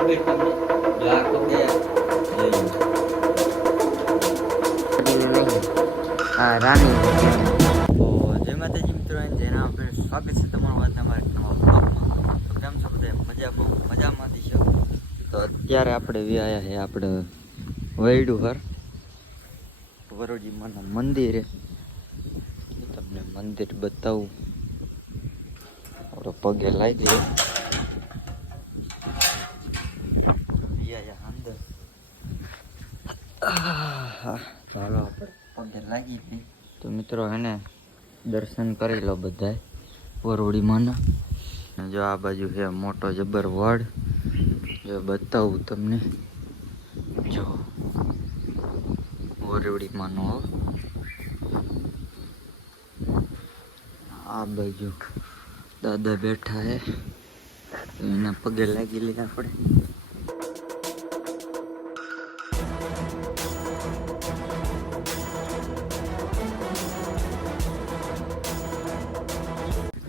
ખબર તમને જો આ કપે હા રાની તો જય માતાજી મિત્રો અને જેના આપણે સ્વાગત છે તમારું વાત તમારે બ્લોગમાં. તો કેમ છો બધા મજામાંથી છો? તો અત્યારે આપણે વ્યાયા છે આપણે વૈડું હર વરોજી માના મંદિરે. તમને મંદિર બતાવું, આપણે પગે લાગી દઈએ વ્યાયા અંદર. ચાલો આપણે પગે લાગી દઈએ. તો મિત્રો એને દર્શન કરી લો બધા વરોડી માના. જો આ બાજુ છે મોટો જબર વડ, જો બતાવું તમને. જો વરોડી માનો આ બાજુ દાદા બેઠા હે, એના પગે લાગી લઈએ આપણે.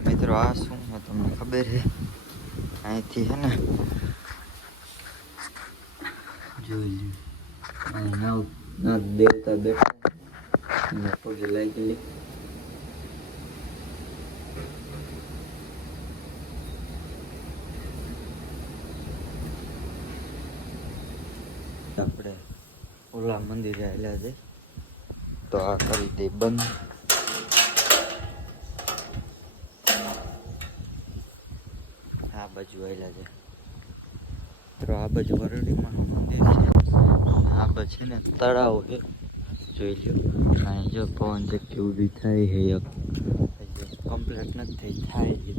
મિત્રો આ શું છે તમને ખબર છે? અહીંથી હે ને જોઈ ના દેવતા બેઠા એના પગે લાગી લે. આપણે ઓલા મંદિરે આવેલા છે તો આ કરી દે બંધ. આ બાજુ આવેલા છે તો આ બાજુ વરડીમાં મંદિર છે. આ બાજુ છે ને તળાવ છે, જોઈ લો. અહીં જો પવન ચક્કી ઊભી થાય છે, એક કમ્પ્લીટ નથી થઈ, થાય છે.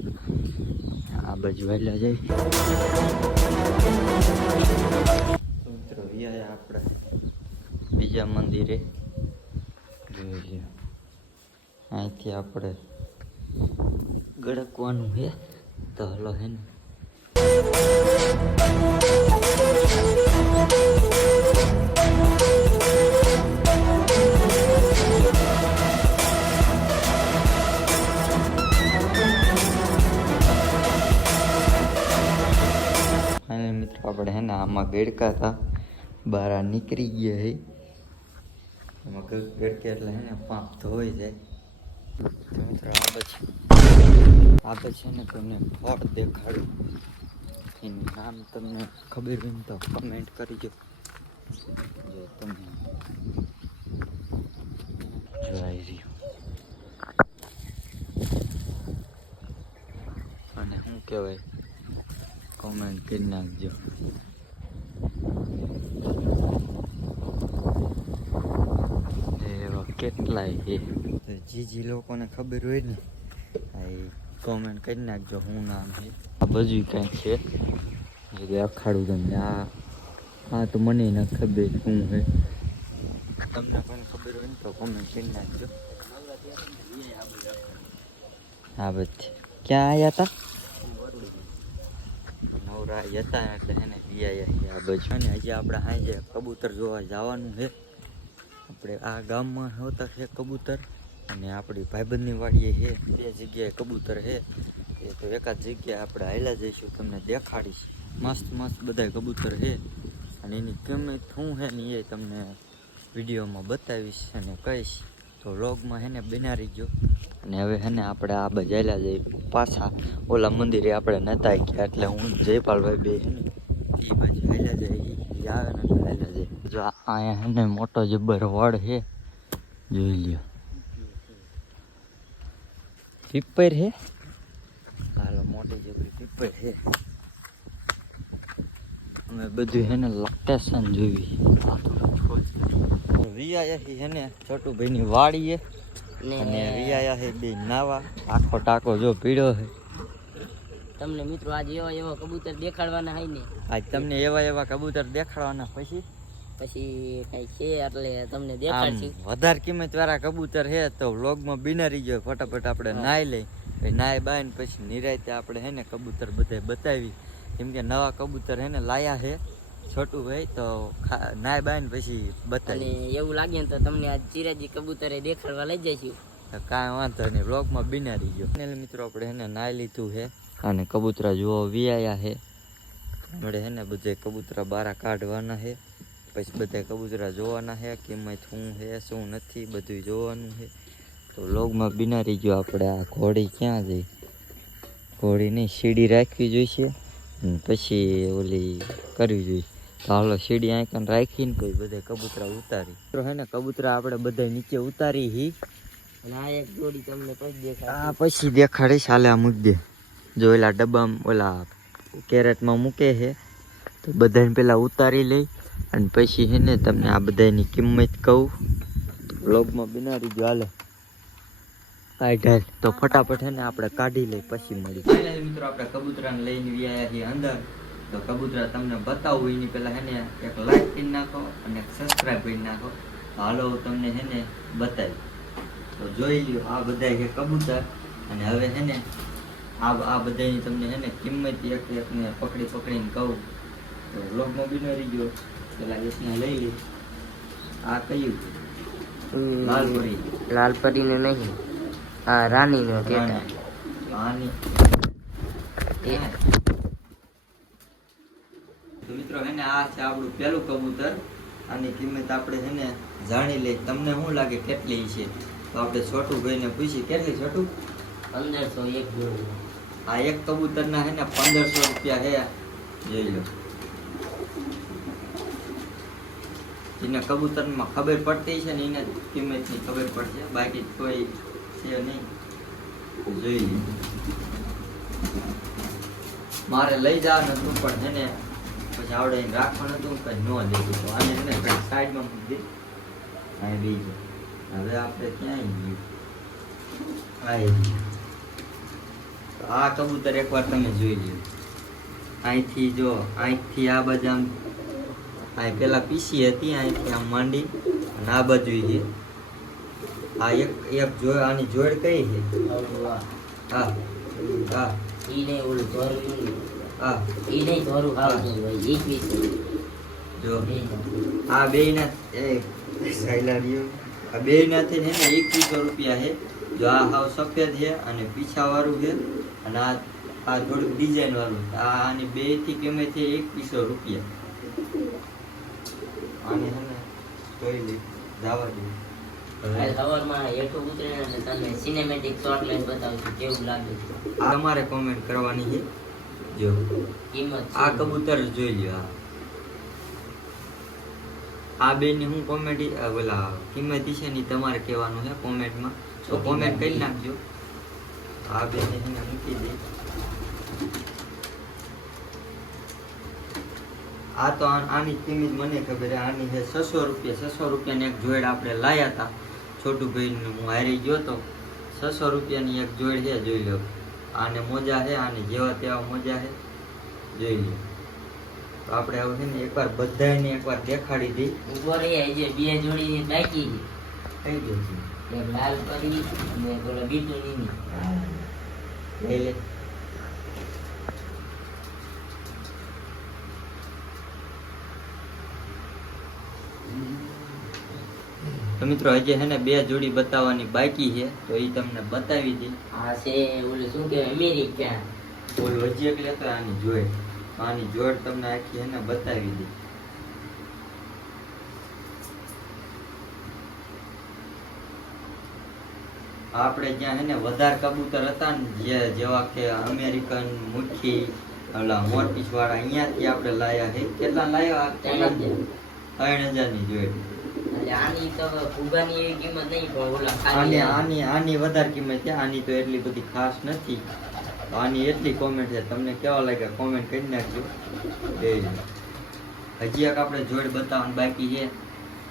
આ બાજુ આવેલા જાય મિત્રો વ્યાયા આપણે બીજા મંદિરે. જોઈ લો અહીંથી આપણે ગળકવાનું છે તો હલો હે ને. મિત્રો આપણે હે ને આમાં ગેડકા હતા, બહાર નીકળી ગયા હે. એમાં ગેડકે એટલે હે ને પાંપ ધોઈ જાય. તો મિત્રો આ પછી ને તમને ફળ દેખાડું, એનું નામ તમને ખબર હોય ને તો કમેન્ટ કરજો. જો તમે જોઈ રહ્યું અને શું કહેવાય કોમેન્ટ કરી નાખજો. એવા કેટલાય છે, જે લોકોને ખબર હોય ને એ કોમેન્ટ કરી નાખજો શું નામ છે. આ બધું કંઈક છે જે અખાડું તમને. આ તો મને ન ખબર શું છે, તમને પણ ખબર હોય ને તો કોમેન્ટ કરી નાખજો. હા બધી ક્યાં આવ્યા હતા? નવરા હતા એટલે એને આ બાજુ ને. હજી આપણે હાજે કબૂતર જોવા જવાનું છે. આપણે આ ગામમાં હોતા છે કબૂતર, અને આપણી ભાઈબંધની વાડીએ છે, બે જગ્યાએ કબૂતર છે. એ તો એકાદ જગ્યાએ આપણે હાલ્યા જઈશું, તમને દેખાડીશ. મસ્ત મસ્ત બધા કબૂતર છે અને એની કિંમત શું છે ને એ તમને વિડીયોમાં બતાવીશ અને કહીશ. તો વ્લોગમાં હે ને બના રહીજો. અને હવે હે ને આપણે આ બાજુ હાલ્યા જઈએ પાછા ઓલા મંદિરે. આપણે નતા ગયા એટલે હું જયપાલભાઈ બે હે ને એ બાજુ હાલ્યા જાય, આવે ને તો હાલ્યા જાય. જો અહીંયા હે ને મોટો જબ્બર વડ છે, જોઈ લ્યો. પીપર છે, હાલો મોટી જબરી પીપર છે. અમે બધું હે ને લોકેશન જોઈ. રિયા હે ને છોટુભાઈની વાડીએ અને રિયા હે બે નાવા. આખો ટાકો જો પીળો છે. તમને મિત્રો આજ એવા કબૂતર દેખાડવાના hay ને. આજ તમને એવા કબૂતર દેખાડવાના. પછી કઈ છે એટલે તમને દેખાડશું. વધારે કિંમત વાળા કબૂતર છે તો વ્લોગમાં બિનારી ગયો. ફટાફટ આપણે નાઈ લઈ, નાઈ બાય ને પછી નિરાયતે આપણે હે ને કબૂતર બધા બતાવી. કેમ કે નવા કબૂતર હે ને લાયા છે છોટું ભાઈ, તો નાઈ બાય ને પછી બતાવી. એવું લાગે ને તો તમને આજ ચિરાજી કબૂતરે દેખાડવા લઈ જઈશું. કાંઈ વાંધો નહીં, વ્લોગમાં બિનારી ગયો. મિત્રો આપણે હે ને નાઈ લીધું છે અને કબૂતરા જુઓ વિયાયા છે. મળે હે ને બધે કબૂતરા બારા કાઢવાના છે, પછી બધા કબૂતરા જોવાના છે, કિંમત શું છે શું નથી બધું જોવાનું છે. તો લોગમાં બિનારી ગયો આપણે. આ ઘોડી ક્યાં જઈ? ઘોડીની સીડી રાખવી જોઈશે અને પછી ઓલી કરવી જોઈએ. તો હાલો સીડી આંકન રાખીને પછી બધા કબૂતરા ઉતારી તો હે ને કબૂતરા આપણે બધા નીચે ઉતારી હી. અને આ એક જોડી તમને પછી દેખાય. આ પછી દેખાડીશ. હાલે આ મૂકી દે. જો ઓલા ડબ્બામાં ઓલા કેરેટમાં મૂકે છે તો બધાને પેલા ઉતારી લઈ અને પછી હે ને તમને આ બધાની કિંમત કહું. બ્લોગમાં બિનારી ગયો. હાલે કાઢ તો ફટાફટ હે ને આપણે કાઢી લઈ પછી મળી. ફાઇનલી મિત્રો આપણે કબૂતરાને લઈને વ્યાયા છીએ અંદર. તો કબૂતરા તમને બતાવું એની પહેલા હે ને એક લાઈક કરી નાખો અને એક સબસ્ક્રાઇબ કરી નાખો. હાલો તમને હે ને બતાવી. તો જોઈ લ્યો આ બધા છે કબૂતર. અને હવે હે ને આ બધાની તમને હે ને કિંમત એક એકને પકડીને કહું. તો બ્લોગમાં બિનારી ગયો. પેલા એકને લઈ લે. આ કયું? લાલપરી. લાલપરીને નહીં, આ રાણીનો ટેટા. આની તો મિત્રો હે ને આ છે આપણું પહેલું કબૂતર. આની કિંમત આપણે હે ને જાણી લઈ. તમને શું લાગે કેટલી છે? તો આપણે છોટું ભાઈને પૂછી. કેટલી છોટું? 1501 જોડી. આ એક કબૂતરના હે ને 1500 રૂપિયા હે. જોઈ લો. એને કબૂતરમાં ખબર પડતી છે ને એને કિંમતની ખબર પડશે, બાકી કોઈ છે નહીં. જોઈ લો. મારે લઈ જવાનું હતું પણ છે ને પછી આવડે એને રાખવાનું હતું કઈ ન લેવું. તો આને છે ને સાઈડમાં મૂકી દે. આ બીજું હવે આપણે ક્યાં ગયું? આ કબૂતર એકવાર તમે જોઈ લો. અહીંથી જો અહીંથી આ બાજુ આમ અહીં પેલા પીસી હતી, અહીંથી આમ માંડી અને આ બાજુ છે. આ એક જોડ. આની જોડ કઈ છે? હા હા ઈ નહીં ઓલું ધોરું. હા ઈ નહીં ધોરું. હા 21 જો આ બે ના આ બે નાથી છે ને 2100 રૂપિયા છે. જો આ હાવ સફેદ છે અને પીછા વાળું છે અને આ થોડુંક ડિઝાઇન વાળું. આની બે થી કિંમત છે 2100 રૂપિયા. આને છે ને જોઈ લે જવા દે. સવારમાં હેઠું ઉતરે ને તમને સિનેમેટિક શોટ લઈને બતાવશું કેવું લાગે છે. આ તમારે કોમેન્ટ કરવાની છે. જો કિંમત આ કબૂતર જોઈ લ્યો. આ બે ની હું કોમેન્ટ ઓલા કિંમત છે ને તમારે કહેવાનું છે કોમેન્ટમાં. તો કોમેન્ટ કરી નાખજો. આ બે ને મૂકી દે. આ તો આની કિંમત મને ખબર. આની છે 600 રૂપિયા. 600 રૂપિયાની એક જોડ આપણે લાયા હતા. છોટું ભાઈને હું હારી ગયો તો. 600 રૂપિયાની એક જોડ છે. જોઈ લો. આને મોજા છે. આને જેવા તેવા મોજા છે. જોઈ લો. તો આપણે હવે છે ને એકવાર બધાને એકવાર દેખાડી દઈ. ઉભો રહી જે બે જોડી બાકી થઈ ગયું છે. એક લાલ પરી અને પેલો બીટુ નીની. લઈ લે. તો મિત્રો હજી છે ને બે જોડી બતાવવાની બાકી છે. તો એ તમને બતાવી દે. આ છે ઓલું શું કહેવાય અમેરિકા. ઓલું હજી એક લેતો આની જોડ. આની જોડ તમને આખી એને બતાવી દે. આપણે જ્યાં છે ને વધારે કબૂતર હતા ને જેવા કે અમેરિકન મુઠ્ઠી ઓલા મોરપીસ વાળા અહીંયાથી આપણે લાયા છે. કેટલા લાયા? 3000 ની જોડ. આની તો ફુગાની એવી કિંમત નહીં પણ ઓલા ખાલી આની વધારે કિંમત છે. આની તો એટલી બધી ખાસ નથી. આની એટલી કોમેન્ટ છે. તમને કેવા લાગે કોમેન્ટ કરી નાખજો. હજી એક આપણે જોડ બતાવવાનું બાકી છે.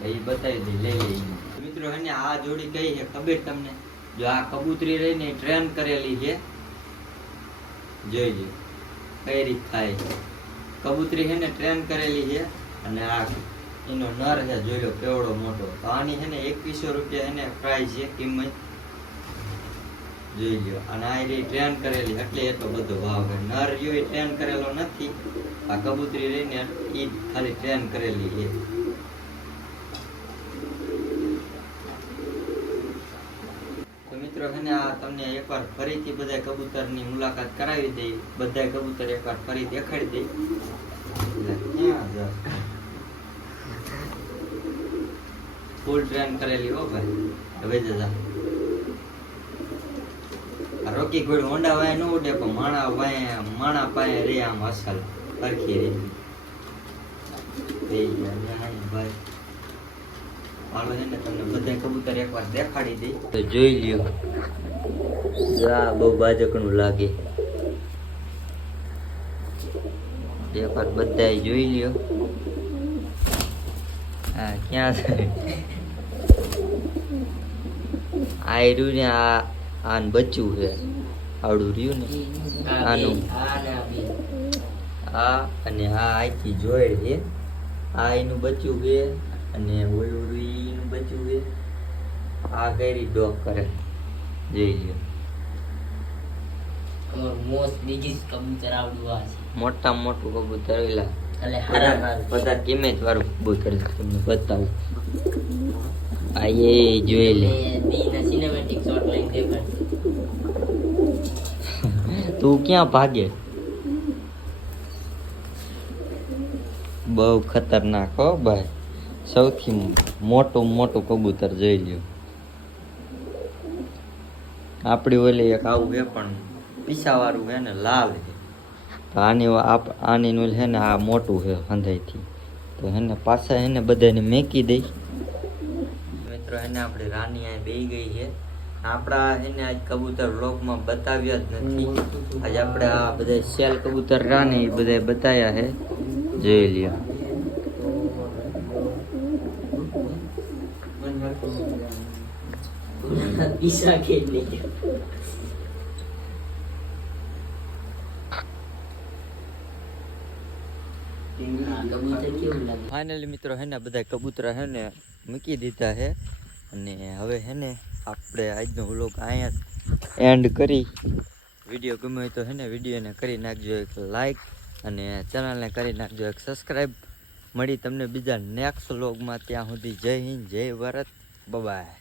એ બતાવી દઈ. લઈ લઈએ મિત્રો. હે ને આ જોડી કઈ છે ખબર તમને? જો આ કબૂતરી રહીને ટ્રેન કરેલી છે. જોઈજો કઈ રીત થાય. કબૂતરી છે ને ટ્રેન કરેલી છે અને આ એનો નર છે. જોઈ લો કેવડો મોટો. તો આની છે ને 2100 રૂપિયા એને પ્રાઇસ છે કિંમત. જોઈ લો. અને આ રહી ટ્રેન કરેલી એટલે એટલો બધો ભાવ છે. નર રહ્યો એ ટ્રેન કરેલો નથી. આ કબૂતરી રહીને એ ખાલી ટ્રેન કરેલી છે. તો મિત્રો છે ને આ તમને એકવાર ફરીથી બધા કબૂતરની મુલાકાત કરાવી દઈ. બધા કબૂતર એકવાર ફરી દેખાડી દઈ. ફૂલ ટ્રેન કરેલી હો ભાઈ. હવે જજા રોકી કોઈ હોન્ડા વાય ન ઉડે પણ માણા પાય રે આમ અસલ સરખી રે ભાઈ. હાલો છે ને તમને બધા કબૂતર એકવાર દેખાડી દઈ તો જોઈ લ્યો. આ બહુ બાજકનું લાગે. એકવાર બધા જોઈ લ્યો. હા ક્યાં છે આ રહ્યું ને આન બચ્ચું છે આવડું રહ્યું ને આનું આ અને આ આખી જોડ છે. આ એનું બચ્ચું છે અને ઓલું એનું બચ્ચું છે. આ કઈ ડોક કરે જોઈ લ્યો. મોસ્ટ બિગેસ્ટ કબૂતર આવડું આ છે. મોટામાં મોટું કબૂતર એલા એટલે હારા બધા કિંમત વાળું કબૂતર છે. તમને બતાવું આ એ જોઈ લે. બીના સિનેમેટિક શોટ લઈને દેખાડ. તું ક્યાં ભાગે? બહુ ખતરનાક હો ભાઈ. સૌથી મોટું કબૂતર જોઈ લ્યો. આપડી ઓલી એક આવું છે પણ પીસા વાળું છે ને લાલ છે. તો આની નું છે ને આ મોટું છે હંધાઈથી. તો એને પાછા એને બધાને મેકી દઈ. મિત્રો એને આપણે રાની આ બેહી ગઈ છે. આપણા એને આજ કબૂતર વ્લોગમાં બતાવ્યા જ નથી. આજ આપણે આ બધા સેલ કબૂતર રાની બધા બતાવ્યા છે. જોઈ લ્યો. પીસા કેટલી ફાઇનલી મિત્રો હે ને બધા કબૂતર હે ને મૂકી દીધા છે. અને હવે હે ને આપણે આજનો વ્લોગ અહીંયા એન્ડ કરી. વિડીયો ગમ્યો હોય તો હે ને વિડીયોને કરી નાખજો એક લાઈક અને ચેનલને કરી નાખજો એક સબસ્ક્રાઈબ. મળી તમને બીજા નેક્સ્ટ વ્લોગમાં. ત્યાં સુધી જય હિન્દ જય ભારત. બાય.